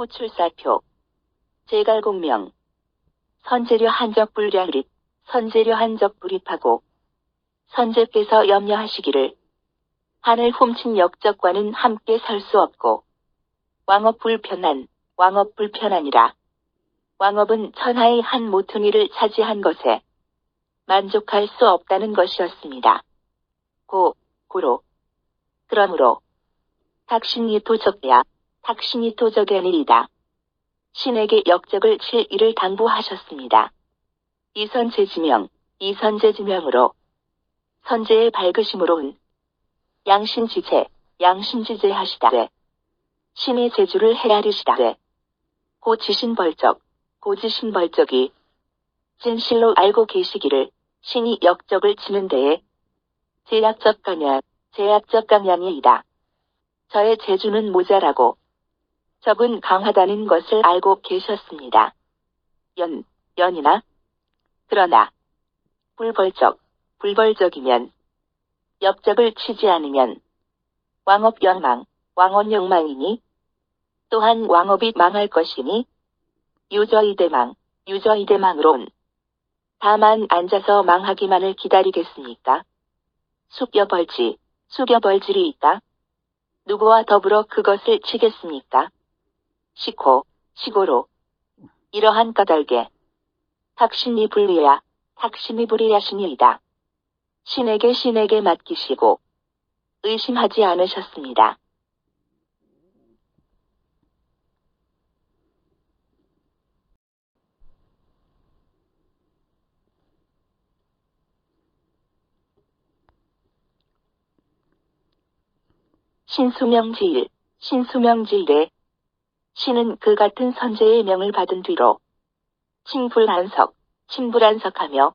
호출사표, 제갈공명, 선제료 한적 불량립, 선제료 한적 불입하고, 선제께서 염려하시기를, 한을 훔친 역적과는 함께 설 수 없고, 왕업 불편한, 왕업 불편하니라. 왕업은 천하의 한 모퉁이를 차지한 것에 만족할 수 없다는 것이었습니다. 고로. 그러므로, 탁신이 도적이야, 탁신이 도적이니이다. 신에게 역적을 칠 일을 당부하셨습니다. 이선제지명으로, 선제의 밝으심으로는 양신지제 하시다되, 신의 제주를 헤아리시다되, 고지신벌적이 진실로 알고 계시기를 신이 역적을 치는 데에 제약적 강량이이다. 저의 제주는 모자라고 적은 강하다는 것을 알고 계셨습니다. 연이나 그러나 불벌적이면 역적을 치지 않으면 왕업 영망이니 또한 왕업이 망할 것이니 유저이대망으론 다만 앉아서 망하기만을 기다리겠습니까? 숙여벌질이있다. 누구와 더불어 그것을 치겠습니까? 시고로 이러한 까닭에 탁신이 불리하시니이다. 신에게 맡기시고 의심하지 않으셨습니다. 신수명지일에 신은 그 같은 선제의 명을 받은 뒤로 침불한석하며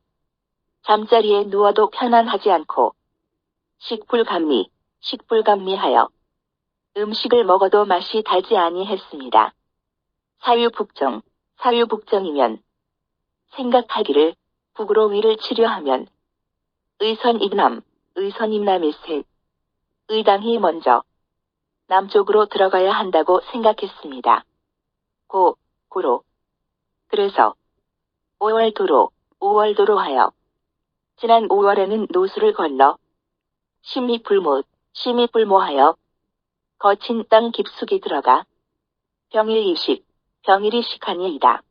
잠자리에 누워도 편안하지 않고 식불감미하여 음식을 먹어도 맛이 달지 아니했습니다. 사유북정이면 생각하기를 북으로 위를 치려하면 의선임남일세 의당이 먼저 남쪽으로 들어가야 한다고 생각했습니다. 고로 그래서 5월도로 하여 지난 5월에는 노수를 건너 심히 불모하여 거친 땅 깊숙이 들어가 병일이식하니이다.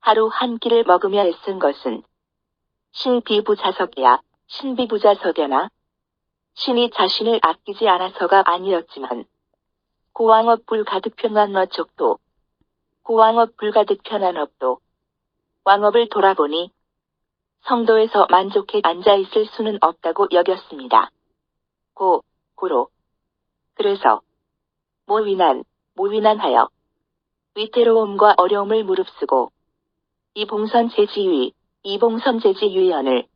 하루 한 끼를 먹으며 애쓴 것은 신비부자석이나 신이 자신을 아끼지 않아서가 아니었지만 고왕업 불가득 편한 업도 왕업을 돌아보니 성도에서 만족해 앉아있을 수는 없다고 여겼습니다. 고로 그래서 모위난하여 위태로움과 어려움을 무릅쓰고 이봉선제지위원을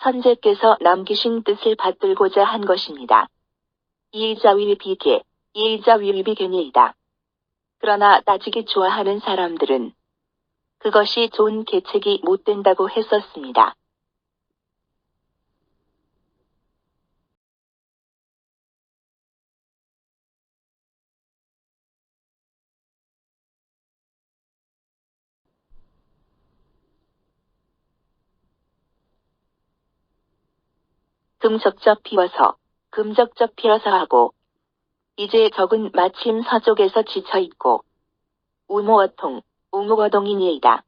선제께서 남기신 뜻을 받들고자 한 것입니다. 이의자위비개니이다. 그러나 따지기 좋아하는 사람들은 그것이 좋은 계책이 못 된다고 했었습니다. 금적적 피어서 하고 이제 적은 마침 서쪽에서 지쳐있고 우무거동이니이다.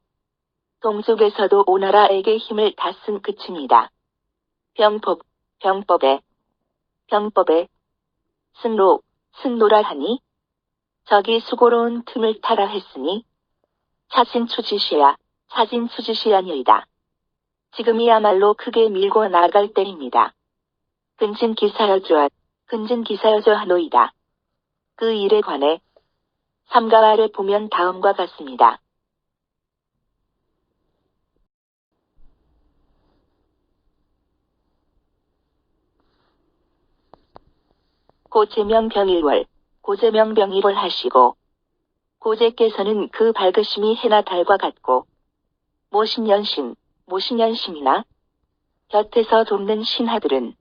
동쪽에서도 오나라에게 힘을 다 쓴 그쯤이다. 병법에 승로라 하니 적이 수고로운 틈을 타라 했으니 차진추지시야니이다. 지금이야말로 크게 밀고 나갈 때입니다. 근진기사여조 하노이다. 그 일에 관해 삼가와를 보면 다음과 같습니다. 고제명병일월 하시고 고제께서는 그 밝으심이 해나 달과 같고 모신연심이나 곁에서 돕는 신하들은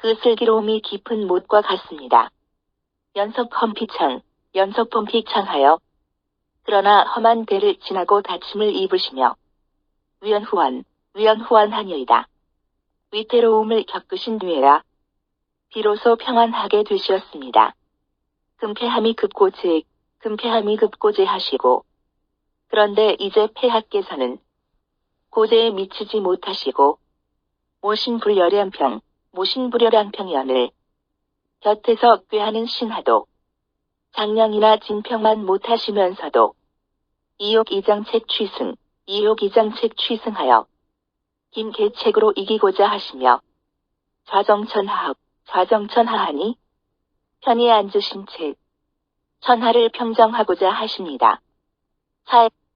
그 슬기로움이 깊은 못과 같습니다. 연석헌피창 연속 pom픽 창하여 그러나 험한 배를 지나고 다침을 입으시며 위헌후환하니이다. 위태로움을 겪으신 뒤에야 비로소 평안하게 되시었습니다. 금폐함이 급고제하시고 그런데 이제 폐하께서는 고제에 미치지 못하시고 모신불열량평연을 곁에서 꾀하는 신하도 장량이나 진평만 못하시면서도 이욕이장책 취승하여 김계책으로 이기고자 하시며 좌정천하하니 편히 앉으신 채 천하를 평정하고자 하십니다.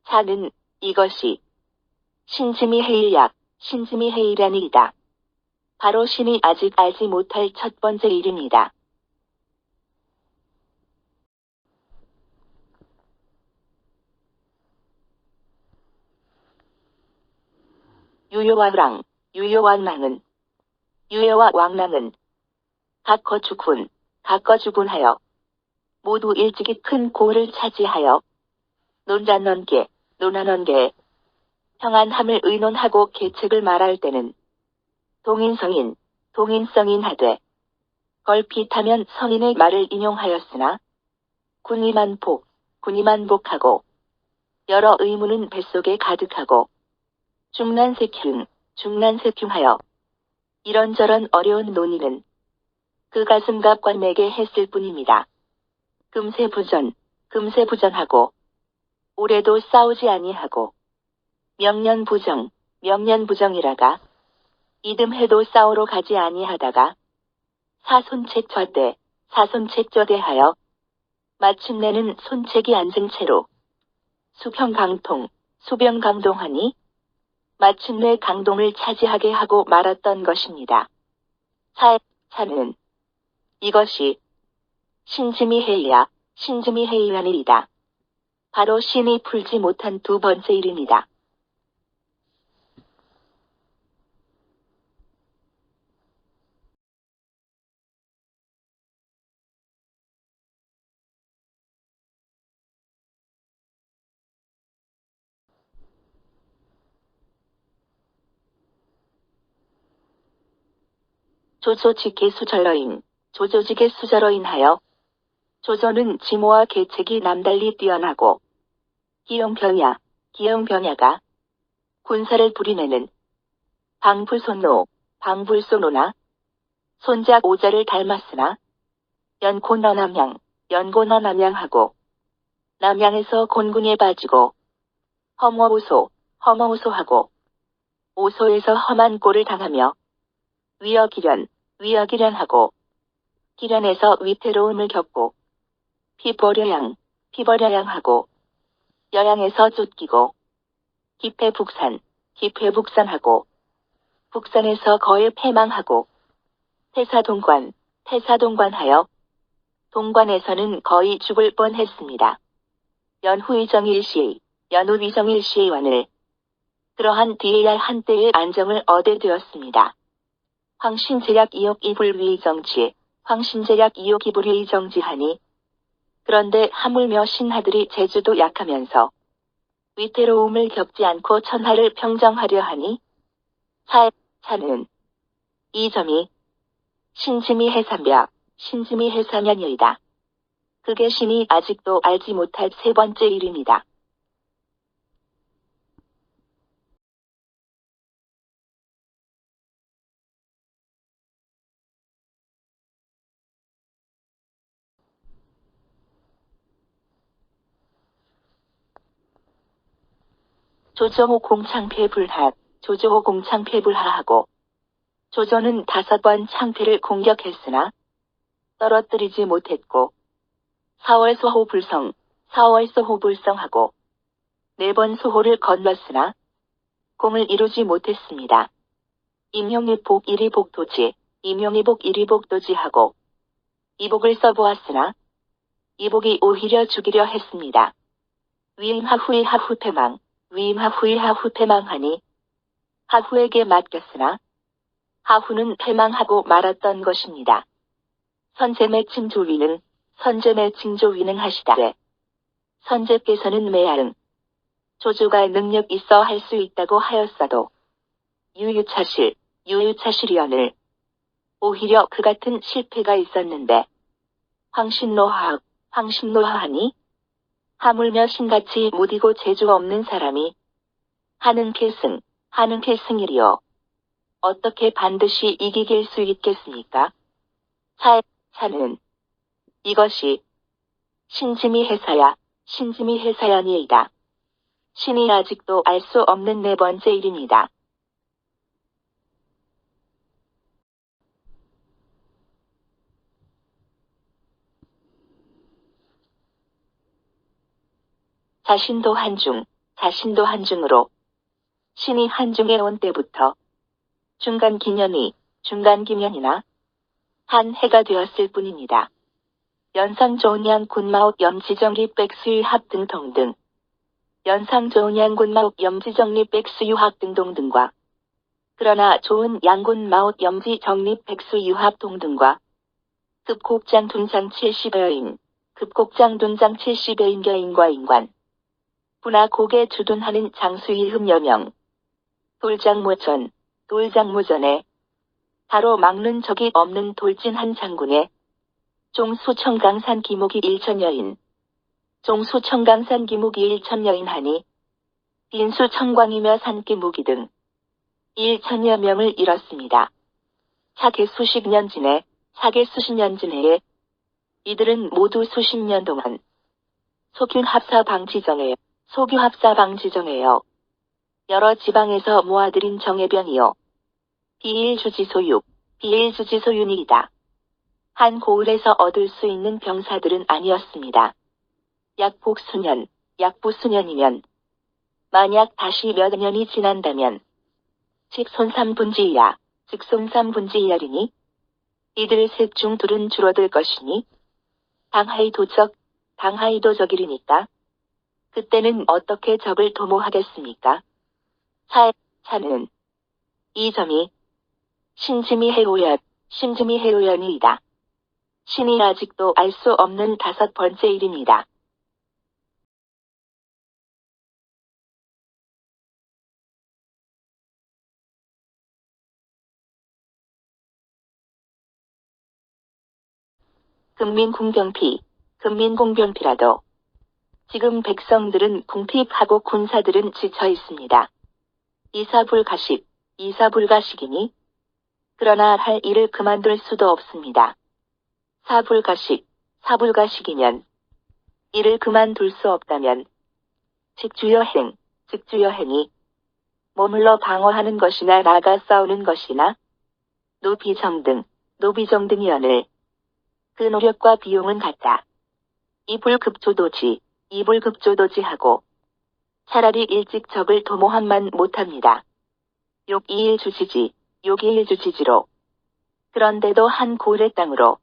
차는 이것이 신지미 해일이다. 바로 신이 아직 알지 못할 첫 번째 일입니다. 유여와 왕랑은 각 거주군하여 모두 일찍이 큰 고을을 차지하여 논란언계 평안함을 의논하고 계책을 말할 때는 동인성인 하되 걸핏하면 성인의 말을 인용하였으나 군이만복하고 여러 의문은 뱃속에 가득하고 중난색흉하여 이런저런 어려운 논의는 그 가슴과 관내게 했을 뿐입니다. 금세부전하고 올해도 싸우지 아니하고 명년부정이라가 이듬해도 싸우러 가지 아니하다가 사손책좌대하여 마침내는 손책이 앉은 채로 수병강동하니 마침내 강동을 차지하게 하고 말았던 것입니다. 차는 이것이 신지미해이란일이다. 바로 신이 풀지 못한 두 번째 일입니다. 조조직의 수저러인하여 조조는 지모와 계책이 남달리 뛰어나고 기영병야가 군사를 부리내는 방불소노나 손작 오자를 닮았으나 연고너남양하고 남양에서 곤궁에 빠지고 험어우소하고 오소에서 험한 꼴을 당하며 위어기련하고 기련에서 위태로움을 겪고 피버려양하고 여양에서 쫓기고 기패북산하고 북산에서 거의 패망하고 태사동관하여 동관에서는 거의 죽을 뻔했습니다. 연후위정일시의 완을 그러한 뒤에야 한때의 안정을 얻게 되었습니다. 황신제약 이옥이불위정지하니 그런데 하물며 신하들이 제주도 약하면서 위태로움을 겪지 않고 천하를 평정하려 하니 차는 이 점이 신지미해사면이다. 그게 신이 아직도 알지 못할 세 번째 일입니다. 조조호 공창패불하하고 조조는 5번 창패를 공격했으나 떨어뜨리지 못했고 4월 소호불성하고 4번 소호를 건넜으나 공을 이루지 못했습니다. 임용이복 1위복도지하고 이복을 써보았으나 이복이 오히려 죽이려 했습니다. 위임하후이하후패망하니 하후에게 맡겼으나 하후는 패망하고 말았던 것입니다. 선제매침 조위는 선제매 징조 위능하시다. 선제께서는 매야응 조조가 능력 있어 할 수 있다고 하였어도 유유차실이언을 오히려 그 같은 실패가 있었는데 황신노하하니 하물며 신같이 무디고 재주 없는 사람이 하는케승이리요. 어떻게 반드시 이기길 수 있겠습니까? 차는 이것이 신지미 해사야니이다. 신이 아직도 알 수 없는 네 번째 일입니다. 자신도 한중으로 신이 한중에 온 때부터 중간기년이나 한 해가 되었을 뿐입니다. 연상 좋은 양군마옥 염지정리 백수유합 등등등 연상 좋은 양군마옥 염지정리 백수유합 등등과 그러나 좋은 양군마옥 염지정리 백수유합 동등과 급곡장 둔장 70여인 급곡장 둔장 70여인 겨인과 인관 분하 고개 주둔하는 장수일흠 여명 돌장무전에 바로 막는 적이 없는 돌진 한 장군에 종수청강산 기목이 1천여인 하니 빈수청광이며 산기무기 등 1천여 명을 잃었습니다. 차게 수십 년 지내에 이들은 모두 수십 년 동안 소규합사 방지정에요. 여러 지방에서 모아들인 정예병이요. 비일주지소윤이다. 한 고을에서 얻을 수 있는 병사들은 아니었습니다. 약부수년이면 만약 다시 몇 년이 지난다면 즉 손삼분지이야리니 이들 셋 중 둘은 줄어들 것이니 당하이도적이리니까 그때는 어떻게 적을 도모하겠습니까? 차는 이 점이 심지미해오연이이다. 신이 아직도 알 수 없는 다섯 번째 일입니다. 근민공변피라도 지금 백성들은 궁핍하고 군사들은 지쳐 있습니다. 이사불가식이니 그러나 할 일을 그만둘 수도 없습니다. 사불가식이면 일을 그만둘 수 없다면 즉주여행이 머물러 방어하는 것이나 나가 싸우는 것이나 노비정 등이언을 그 노력과 비용은 같다. 이불급조도지하고 차라리 일찍 적을 도모함만 못합니다. 욕이일주지지로 그런데도 한 고을의 땅으로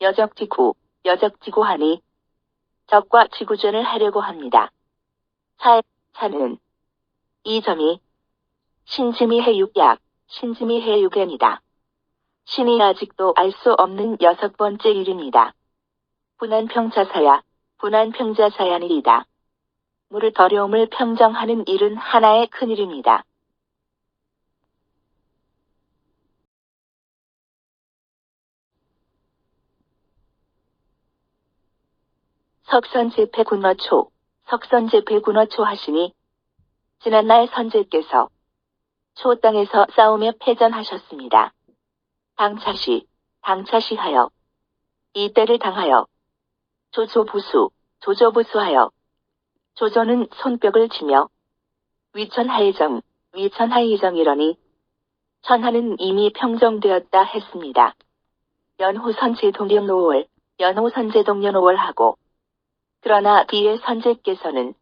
여적지구 하니 적과 지구전을 하려고 합니다. 차는 이 점이 신지미해육연이다. 신이 아직도 알 수 없는 여섯 번째 일입니다. 분한평자사야니이다. 무릇 어려움을 평정하는 일은 하나의 큰 일입니다. 석선제패군어초 하시니 지난날 선제께서 초 땅에서 싸우며 패전하셨습니다. 당차시하여 이 때를 당하여 조조부수하여 조조는 손뼉을 치며 위천하의정이러니 천하는 이미 평정되었다 했습니다. 연호선제동년 5월하고 그러나 뒤에 선제께서는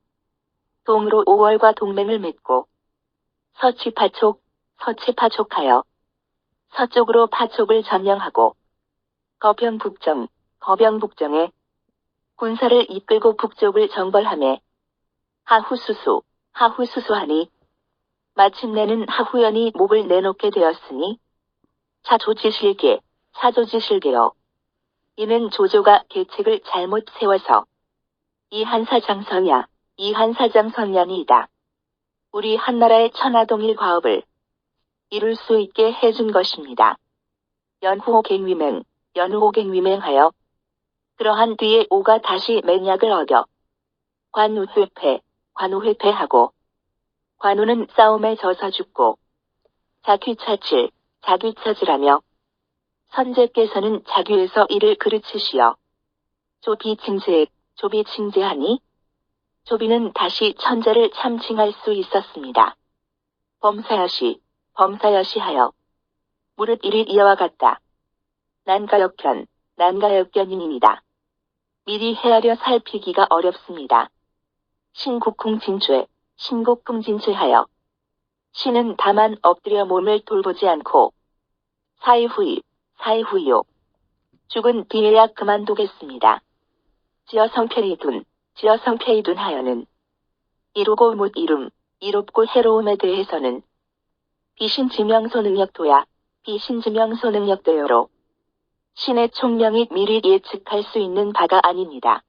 동으로 5월과 동맹을 맺고 서치파촉하여 서쪽으로 파촉을 점령하고 거병북정에 군사를 이끌고 북쪽을 정벌하며 하후수수하니 마침내는 하후연이 목을 내놓게 되었으니 차조지실계요. 이는 조조가 계책을 잘못 세워서 이한사장성야, 이한사장성년이다. 우리 한나라의 천하동일 과업을 이룰 수 있게 해준 것입니다. 연후호갱위맹, 연후호갱위맹하여 그러한 뒤에 오가 다시 맹약을 얻어 관우회패, 관우회패하고 관우는 싸움에 져서 죽고 자귀차질, 자귀차질하며 선제께서는 자귀에서 이를 그르치시어 조비징제, 조비징제하니 조비는 다시 천자를 참칭할 수 있었습니다. 범사여시, 범사여시하여 무릇 이를 이와 같다. 난가역견, 난가역견인입니다. 미리 헤아려 살피기가 어렵습니다. 신국궁진죄, 신국궁진죄하여 신은 다만 엎드려 몸을 돌보지 않고 사이후이, 사이후이요. 죽은 뒤에야 그만두겠습니다. 지어성패이둔, 지어성패이둔 하여는 이루고 못 이룸, 이롭고 해로움에 대해서는 비신지명소 능력도야, 비신지명소 능력도요로 신의 총명이 미리 예측할 수 있는 바가 아닙니다.